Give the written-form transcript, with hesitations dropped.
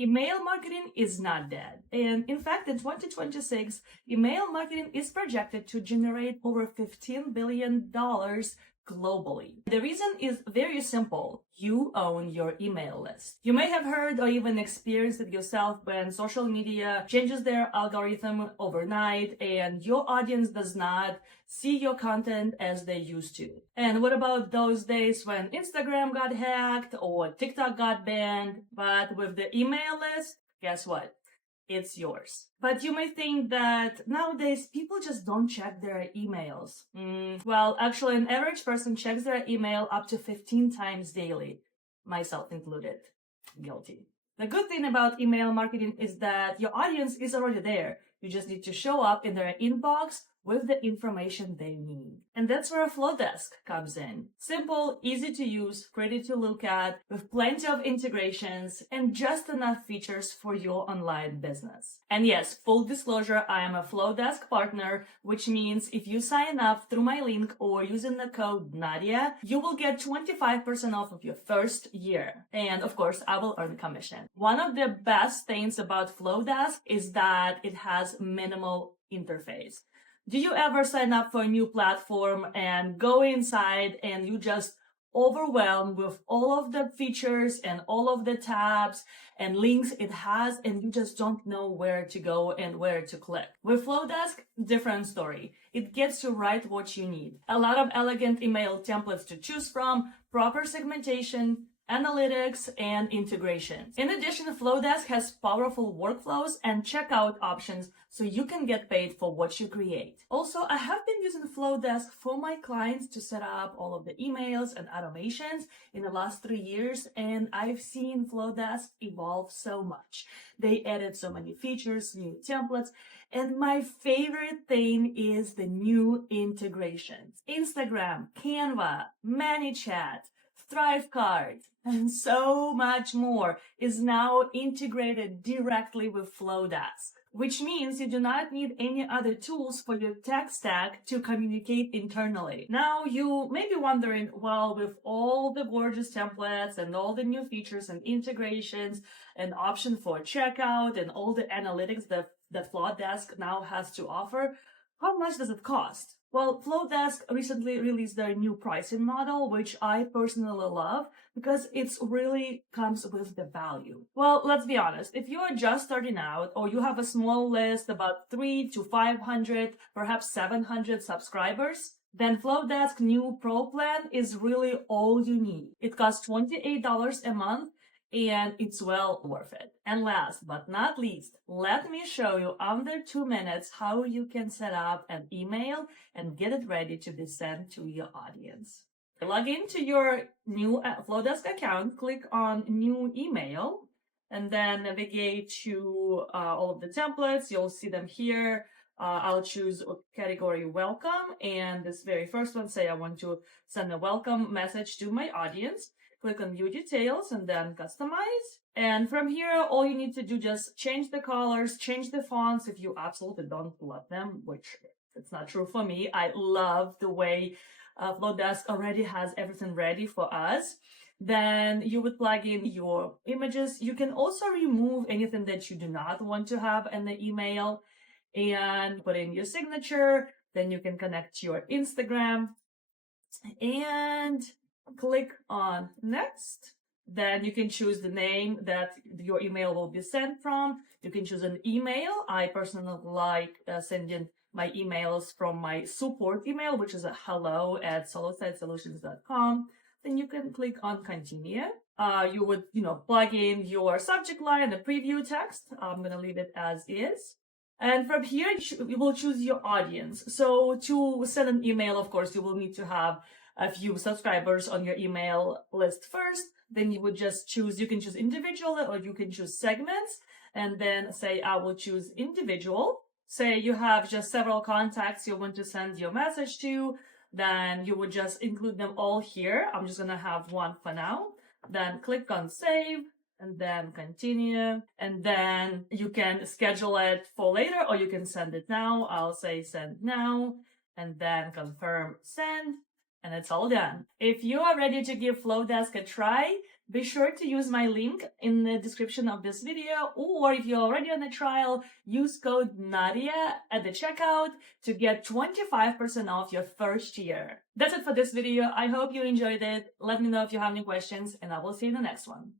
Email marketing is not dead. And in fact, in 2026, email marketing is projected to generate over $15 billion globally. The reason is very simple. You own your email list. You may have heard or even experienced it yourself when social media changes their algorithm overnight and your audience does not see your content as they used to. And what about those days when Instagram got hacked or TikTok got banned? But with the email list, guess what? It's yours. But you may think that nowadays people just don't check their emails. Well, actually, an average person checks their email up to 15 times daily, myself included. Guilty. The good thing about email marketing is that your audience is already there. You just need to show up in their inbox with the information they need. And that's where Flodesk comes in. Simple, easy to use, pretty to look at, with plenty of integrations and just enough features for your online business. And yes, full disclosure, I am a Flodesk partner, which means if you sign up through my link or using the code Nadia, you will get 25% off of your first year. And of course, I will earn commission. One of the best things about Flodesk is that it has minimal interface. Do you ever sign up for a new platform and go inside and you just overwhelmed with all of the features and all of the tabs and links it has, and you just don't know where to go and where to click? With Flodesk, different story. It gets you right what you need. A lot of elegant email templates to choose from, proper segmentation, analytics, and integrations. In addition, Flodesk has powerful workflows and checkout options so you can get paid for what you create. Also, I have been using Flodesk for my clients to set up all of the emails and automations in the last 3 years, and I've seen Flodesk evolve so much. They added so many features, new templates, and my favorite thing is the new integrations. Instagram, Canva, ManyChat, Thrivecart, and so much more is now integrated directly with Flodesk, which means you do not need any other tools for your tech stack to communicate internally. Now, you may be wondering, well, with all the gorgeous templates and all the new features and integrations and option for checkout and all the analytics that Flodesk now has to offer, how much does it cost? Well, Flodesk recently released their new pricing model, which I personally love because it really comes with the value. Well, let's be honest. If you are just starting out or you have a small list, about 300 to 500, perhaps 700 subscribers, then Flodesk new Pro plan is really all you need. It costs $28 a month, and it's well worth it. And last but not least, let me show you under 2 minutes how you can set up an email and get it ready to be sent to your audience. Log into your new Flodesk account, click on New Email, and then navigate to all of the templates. You'll see them here. I'll choose category Welcome, and this very first one, say I want to send a welcome message to my audience. Click on View Details and then Customize. And from here, all you need to do just change the colors, change the fonts if you absolutely don't love them, which it's not true for me. I love the way Flodesk already has everything ready for us. Then you would plug in your images. You can also remove anything that you do not want to have in the email and put in your signature. Then you can connect to your Instagram and click on Next. Then you can choose the name that your email will be sent from. You can choose an email. I personally like sending my emails from my support email, which is hello@solositesolutions.com. Then you can click on Continue. You would, plug in your subject line, the preview text. I'm going to leave it as is. And from here, you will choose your audience. So to send an email, of course, you will need to have a few subscribers on your email list first. Then you would just choose, you can choose individual or you can choose segments, and then say, I will choose individual. Say you have just several contacts you want to send your message to, then you would just include them all here. I'm just going to have one for now. Then click on Save and then Continue. And then you can schedule it for later or you can send it now. I'll say Send Now and then confirm Send. And it's all done. If you are ready to give Flodesk a try, be sure to use my link in the description of this video, or if you're already on a trial, use code Nadia at the checkout to get 25% off your first year. That's it for this video. I hope you enjoyed it. Let me know if you have any questions, and I will see you in the next one.